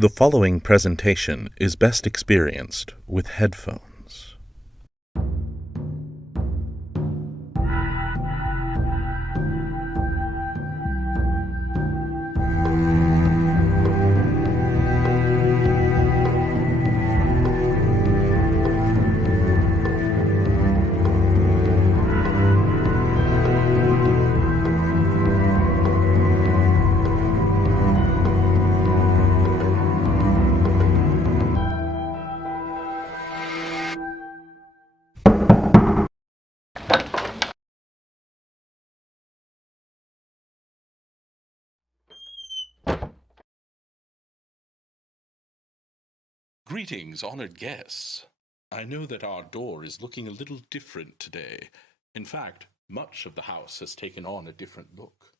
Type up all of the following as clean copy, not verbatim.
The following presentation is best experienced with headphones. Greetings, honored guests. I know that our door is looking a little different today. In fact, much of the house has taken on a different look,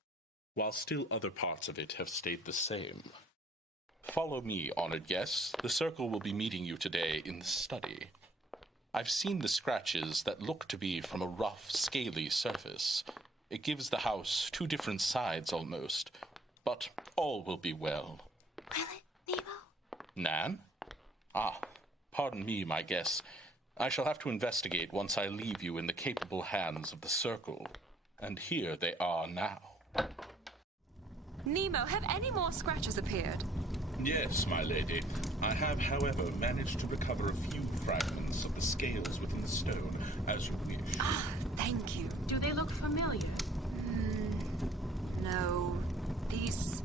while still other parts of it have stayed the same. Follow me, honored guests. The circle will be meeting you today in the study. I've seen the scratches that look to be from a rough, scaly surface. It gives the house two different sides almost, but all will be well. Violet, Nemo? Nan? Ah, pardon me, my guests. I shall have to investigate once I leave you in the capable hands of the Circle. And here they are now. Nemo, have any more scratches appeared? Yes, my lady. I have, however, managed to recover a few fragments of the scales within the stone, as you wish. Ah, thank you. Do they look familiar? No, these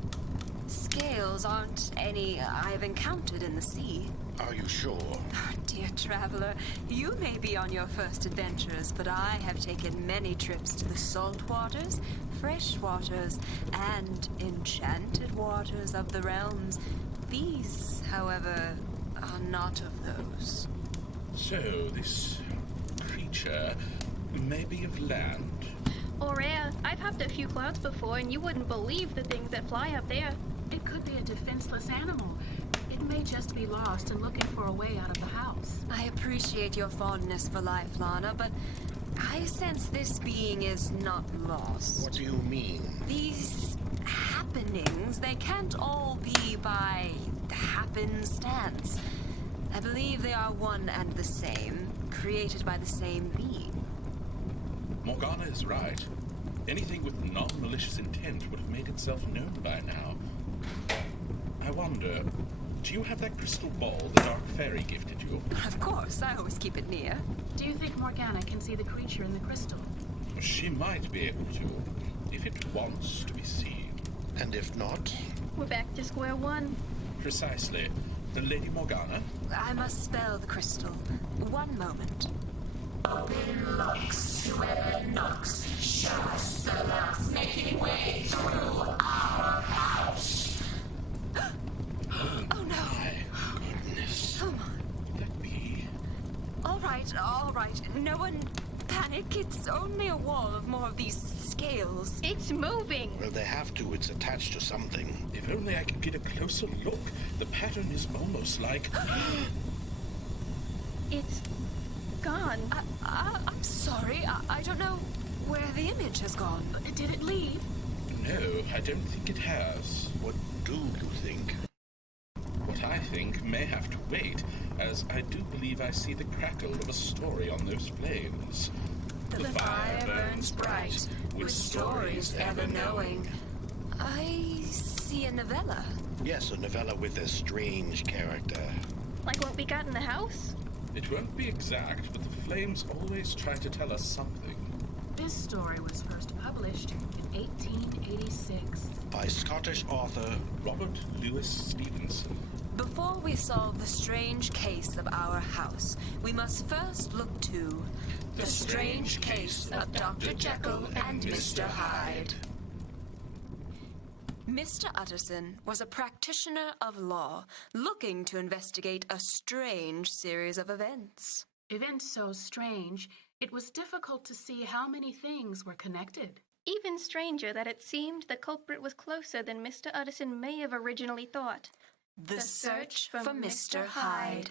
scales aren't any I've encountered in the sea. Are you sure? Oh, dear traveler, you may be on your first adventures, but I have taken many trips to the salt waters, fresh waters, and enchanted waters of the realms. These, however, are not of those. So, this creature may be of land. Or air. I've hopped a few clouds before, and you wouldn't believe the things that fly up there. It could be a defenseless animal. It may just be lost and looking for a way out of the house. I appreciate your fondness for life, Lana, but I sense this being is not lost. What do you mean? These happenings, they can't all be by happenstance. I believe they are one and the same, created by the same being. Morgana is right. Anything with non-malicious intent would have made itself known by now. I wonder, do you have that crystal ball the Dark Fairy gifted you? Of course, I always keep it near. Do you think Morgana can see the creature in the crystal? She might be able to, if it wants to be seen. And if not? We're back to square one. Precisely. Lady Morgana? I must spell the crystal. One moment. Open locks, whoever knocks, show us the locks, making way through our house. Oh no! My goodness. Come on. Let me. All right. No one panic. It's only a wall of more of these scales. It's moving. Well, they have to. It's attached to something. If only I could get a closer look. The pattern is almost like... It's gone. I'm sorry. I don't know where the image has gone. Did it leave? No, I don't think it has. What do you think? What I think may have to wait, as I do believe I see the crackle of a story on those flames. The fire burns bright, with stories ever knowing. I see a novella. Yes, a novella with a strange character. Like what we got in the house? It won't be exact, but the flames always try to tell us something. This story was first published in 1886. By Scottish author Robert Louis Stevenson. Before we solve the strange case of our house, we must first look to the strange case of Dr. Jekyll and Mr. Hyde. Mr. Utterson was a practitioner of law, looking to investigate a strange series of events. Events so strange, it was difficult to see how many things were connected. Even stranger that it seemed the culprit was closer than Mr. Utterson may have originally thought. The search for Mr. Hyde.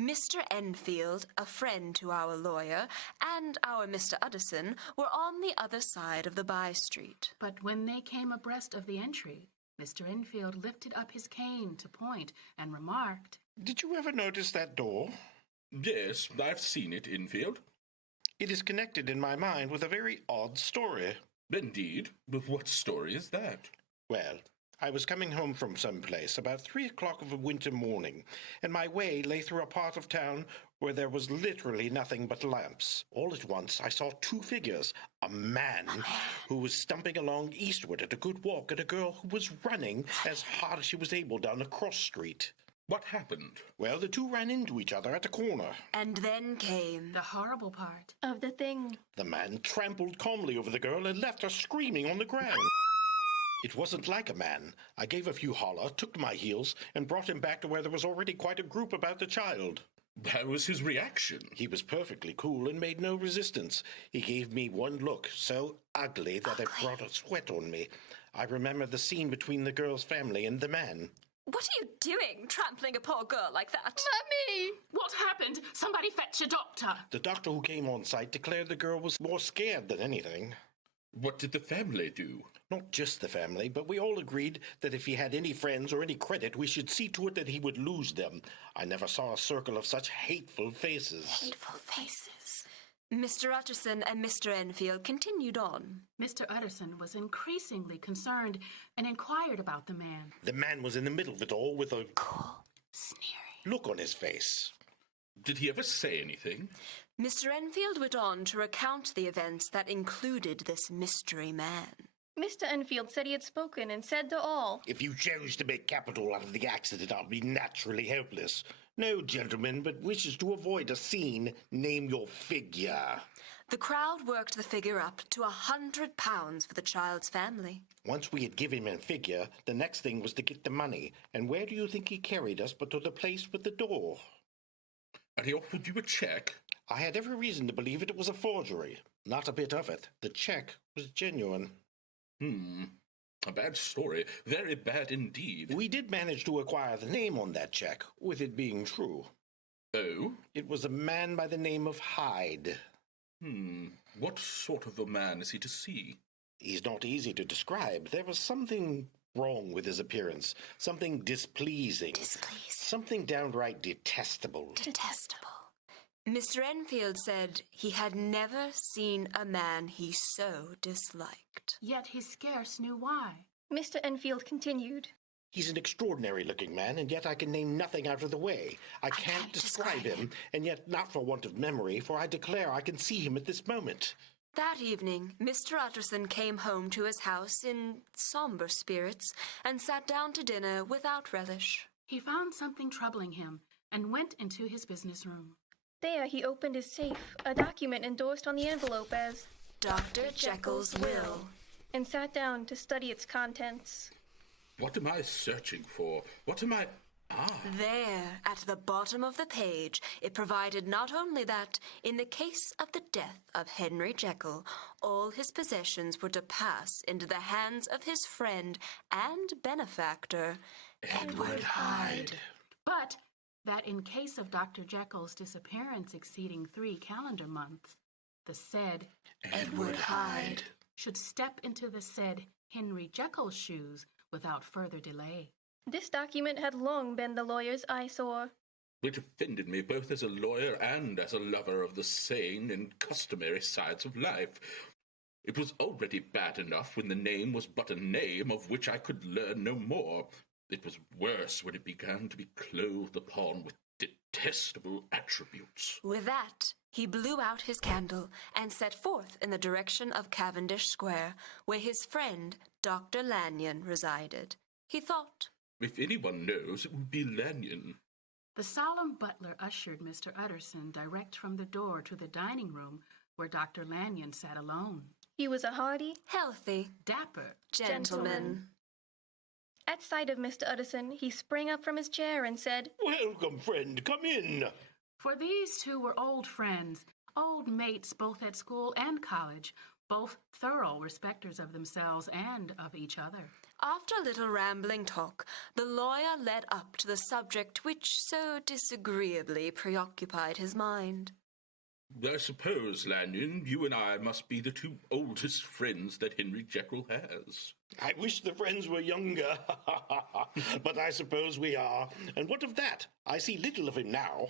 Mr. Enfield, a friend to our lawyer, and our Mr. Utterson were on the other side of the by street. But when they came abreast of the entry, Mr. Enfield lifted up his cane to point and remarked, Did you ever notice that door? Yes, I've seen it, Enfield. It is connected in my mind with a very odd story. Indeed, but what story is that? Well, I was coming home from some place about 3 o'clock of a winter morning, and my way lay through a part of town where there was literally nothing but lamps. All at once I saw two figures, a man who was stumping along eastward at a good walk, and a girl who was running as hard as she was able down a cross street. What happened? Well, the two ran into each other at a corner. And then came the horrible part. Of the thing. The man trampled calmly over the girl and left her screaming on the ground. It wasn't like a man. I gave a few holler, took to my heels, and brought him back to where there was already quite a group about the child. That was his reaction. He was perfectly cool and made no resistance. He gave me one look, so ugly that it brought a sweat on me. I remember the scene between the girl's family and the man. What are you doing, trampling a poor girl like that? Mummy! What happened? Somebody fetch a doctor. The doctor who came on site declared the girl was more scared than anything. What did the family do? Not just the family, but we all agreed that if he had any friends or any credit, we should see to it that he would lose them. I never saw a circle of such hateful faces. Hateful faces. Mr. Utterson and Mr. Enfield continued on. Mr. Utterson was increasingly concerned and inquired about the man. The man was in the middle of it all with a Cool, sneering look on his face. Did he ever say anything? Mr. Enfield went on to recount the events that included this mystery man. Mr. Enfield said he had spoken and said to all, If you chose to make capital out of the accident, I'll be naturally helpless. No gentleman but wishes to avoid a scene, name your figure. The crowd worked the figure up to £100 for the child's family. Once we had given him a figure, the next thing was to get the money. And where do you think he carried us but to the place with the door? And he offered you a check? I had every reason to believe it was a forgery. Not a bit of it. The check was genuine. A bad story. Very bad indeed. We did manage to acquire the name on that check, with it being true. Oh? It was a man by the name of Hyde. What sort of a man is he to see? He's not easy to describe. There was something wrong with his appearance, something displeasing, something downright detestable. Detestable. Mr. Enfield said he had never seen a man he so disliked. Yet he scarce knew why. Mr. Enfield continued. He's an extraordinary-looking man, and yet I can name nothing out of the way. I can't describe him, and yet not for want of memory, for I declare I can see him at this moment. That evening, Mr. Utterson came home to his house in somber spirits and sat down to dinner without relish. He found something troubling him and went into his business room. There he opened his safe, a document endorsed on the envelope as Dr. Jekyll's will, and sat down to study its contents. What am I searching for? What am I... There, at the bottom of the page, it provided not only that, in the case of the death of Henry Jekyll, all his possessions were to pass into the hands of his friend and benefactor, Edward Hyde. But that in case of Dr. Jekyll's disappearance exceeding 3 calendar months, the said Edward Hyde should step into the said Henry Jekyll's shoes without further delay. This document had long been the lawyer's eyesore. It offended me both as a lawyer and as a lover of the sane and customary sides of life. It was already bad enough when the name was but a name of which I could learn no more. It was worse when it began to be clothed upon with detestable attributes. With that, he blew out his candle and set forth in the direction of Cavendish Square, where his friend, Dr. Lanyon, resided. He thought, If anyone knows, it would be Lanyon. The solemn butler ushered Mr. Utterson direct from the door to the dining room, where Dr. Lanyon sat alone. He was a hearty, healthy, Dapper gentleman. At sight of Mr. Utterson, he sprang up from his chair and said, Welcome, friend, come in. For these two were old friends, old mates both at school and college, both thorough respecters of themselves and of each other. After a little rambling talk, the lawyer led up to the subject which so disagreeably preoccupied his mind. I suppose, Lanyon, you and I must be the two oldest friends that Henry Jekyll has. I wish the friends were younger, but I suppose we are. And what of that? I see little of him now.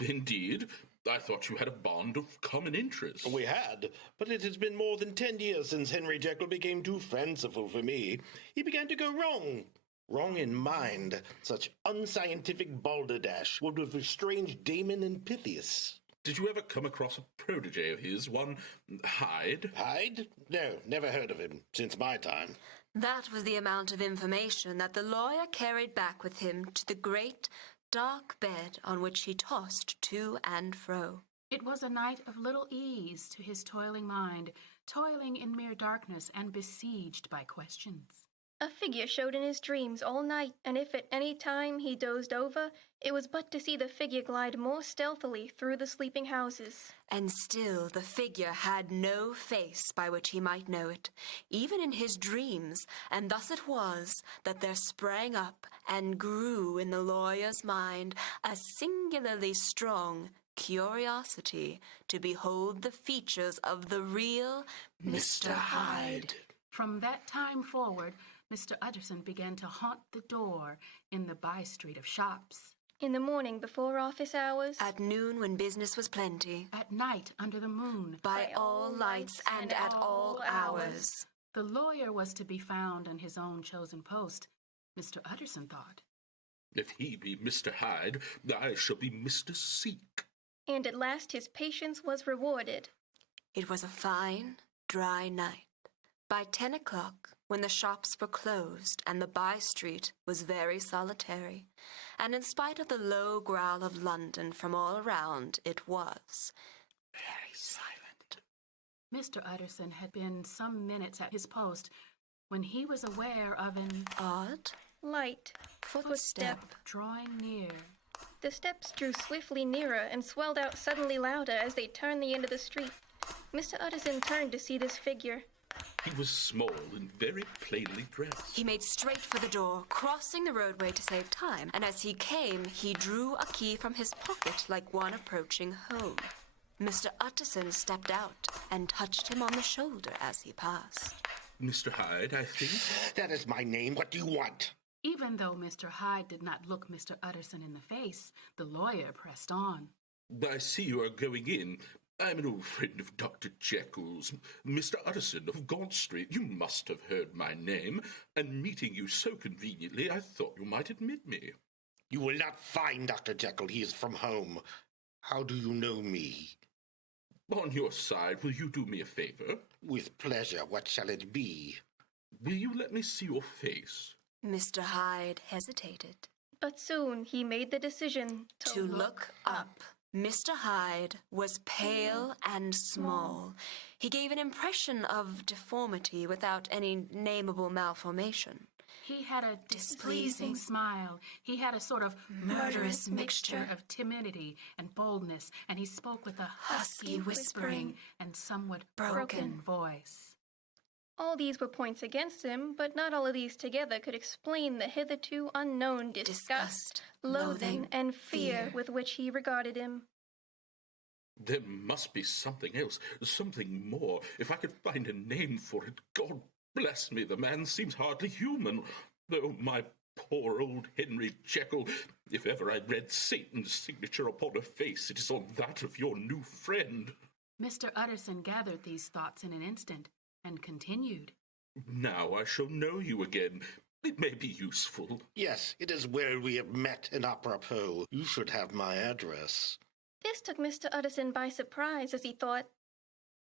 Indeed. I thought you had a bond of common interest. We had, but it has been more than 10 years since Henry Jekyll became too fanciful for me. He began to go wrong. Wrong in mind. Such unscientific balderdash would have estranged Damon and Pythias. Did you ever come across a protege of his, one Hyde? Hyde? No, never heard of him, since my time. That was the amount of information that the lawyer carried back with him to the great, dark bed on which he tossed to and fro. It was a night of little ease to his toiling mind, toiling in mere darkness and besieged by questions. A figure showed in his dreams all night, and if at any time he dozed over, it was but to see the figure glide more stealthily through the sleeping houses. And still the figure had no face by which he might know it, even in his dreams, and thus it was that there sprang up and grew in the lawyer's mind a singularly strong curiosity to behold the features of the real Mr. Hyde. From that time forward, Mr. Utterson began to haunt the door in the by-street of shops. In the morning before office hours. At noon when business was plenty. At night under the moon. By all lights and at all hours. The lawyer was to be found on his own chosen post, Mr. Utterson thought. If he be Mr. Hyde, I shall be Mr. Seek. And at last his patience was rewarded. It was a fine, dry night. By 10 o'clock, when the shops were closed and the by-street was very solitary, and in spite of the low growl of London from all around, it was very silent. Mr. Utterson had been some minutes at his post when he was aware of an odd, light footstep drawing near. The steps drew swiftly nearer and swelled out suddenly louder as they turned the end of the street. Mr. Utterson turned to see this figure. He was small and very plainly dressed. He made straight for the door, crossing the roadway to save time, and as he came, he drew a key from his pocket like one approaching home. Mr. Utterson stepped out and touched him on the shoulder as he passed. Mr. Hyde, I think. That is my name. What do you want? Even though Mr. Hyde did not look Mr. Utterson in the face, the lawyer pressed on. I see you are going in. I'm an old friend of Dr. Jekyll's, Mr. Utterson of Gaunt Street. You must have heard my name, and meeting you so conveniently, I thought you might admit me. You will not find Dr. Jekyll. He is from home. How do you know me? On your side, will you do me a favor? With pleasure. What shall it be? Will you let me see your face? Mr. Hyde hesitated. But soon he made the decision to look up. Mr. Hyde was pale and small. He gave an impression of deformity without any nameable malformation. He had a displeasing smile. He had a sort of murderous mixture of timidity and boldness, and he spoke with a husky whispering and somewhat broken voice. All these were points against him, but not all of these together could explain the hitherto unknown disgust, loathing, and fear with which he regarded him. There must be something else, something more. If I could find a name for it, God bless me, the man seems hardly human. Oh, my poor old Henry Jekyll, if ever I read Satan's signature upon a face, it is on that of your new friend. Mr. Utterson gathered these thoughts in an instant, and continued. Now I shall know you again. It may be useful. Yes, it is well we have met and apropos. You should have my address. This took Mr. Utterson by surprise as he thought,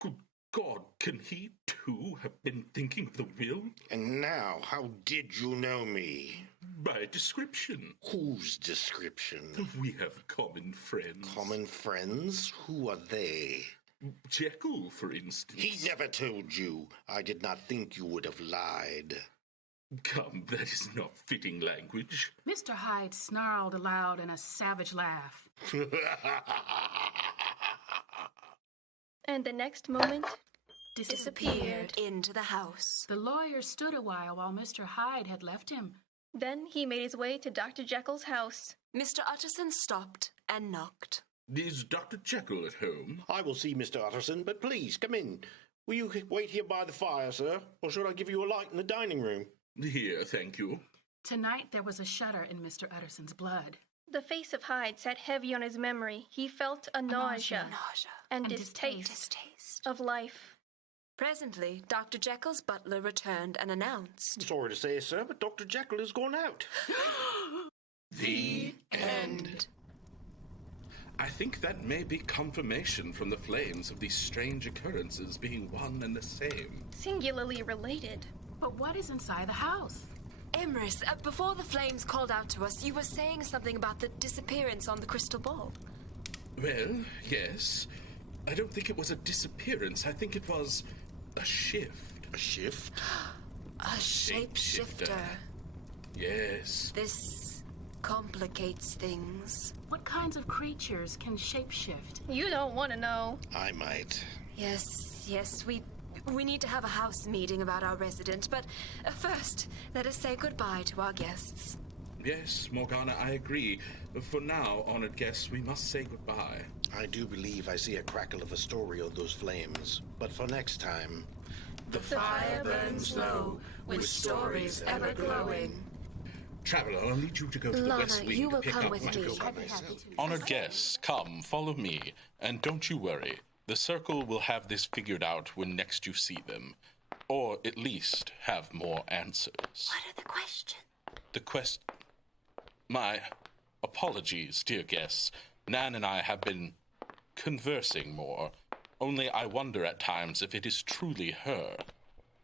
Good God, can he too have been thinking of the will? And now, how did you know me? By description. Whose description? We have common friends. Common friends? Who are they? Jekyll, for instance. He never told you. I did not think you would have lied. Come, that is not fitting language. Mr. Hyde snarled aloud in a savage laugh. And the next moment disappeared into the house. The lawyer stood a while Mr. Hyde had left him. Then he made his way to Dr. Jekyll's house. Mr. Utterson stopped and knocked. Is Dr. Jekyll at home? I will see Mr. Utterson, but please, come in. Will you wait here by the fire, sir, or should I give you a light in the dining room? Here, thank you. Tonight there was a shudder in Mr. Utterson's blood. The face of Hyde sat heavy on his memory. He felt a nausea and distaste of life. Presently, Dr. Jekyll's butler returned and announced, Sorry to say, sir, but Dr. Jekyll has gone out. The end. I think that may be confirmation from the flames of these strange occurrences being one and the same. Singularly related. But what is inside the house? Imris, before the flames called out to us, you were saying something about the disappearance on the crystal ball. Well, yes. I don't think it was a disappearance. I think it was a shift. A shift? A shapeshifter. Yes. This complicates things. What kinds of creatures can shapeshift? You don't want to know. I might. Yes, we need to have a house meeting about our resident, but first, let us say goodbye to our guests. Yes, Morgana, I agree. For now, honored guests, we must say goodbye. I do believe I see a crackle of a story on those flames. But for next time... The fire burns low, with stories ever glowing. Traveler, I'll need you to go to the Lana, West Wing you to will pick come up with my me. Honored guests, come, follow me. And don't you worry. The Circle will have this figured out when next you see them. Or at least have more answers. What are the questions? My apologies, dear guests. Nan and I have been conversing more. Only I wonder at times if it is truly her.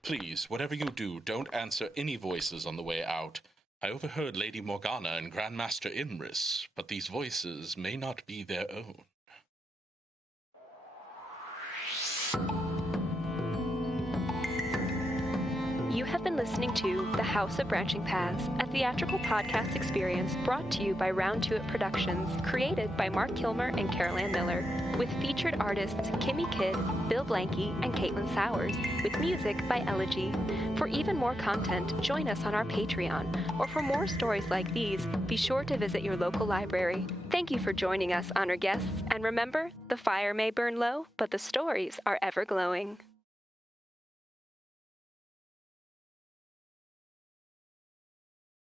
Please, whatever you do, don't answer any voices on the way out. I overheard Lady Morgana and Grandmaster Imris, but these voices may not be their own. You have been listening to The House of Branching Paths, a theatrical podcast experience brought to you by Round Two It Productions, created by Mark Kilmer and Carol Ann Miller, with featured artists Kimmy Kidd, Bill Blanky, and Caitlin Sowers, with music by Elegy. For even more content, join us on our Patreon, or for more stories like these, be sure to visit your local library. Thank you for joining us, honored guests, and remember, the fire may burn low, but the stories are ever glowing.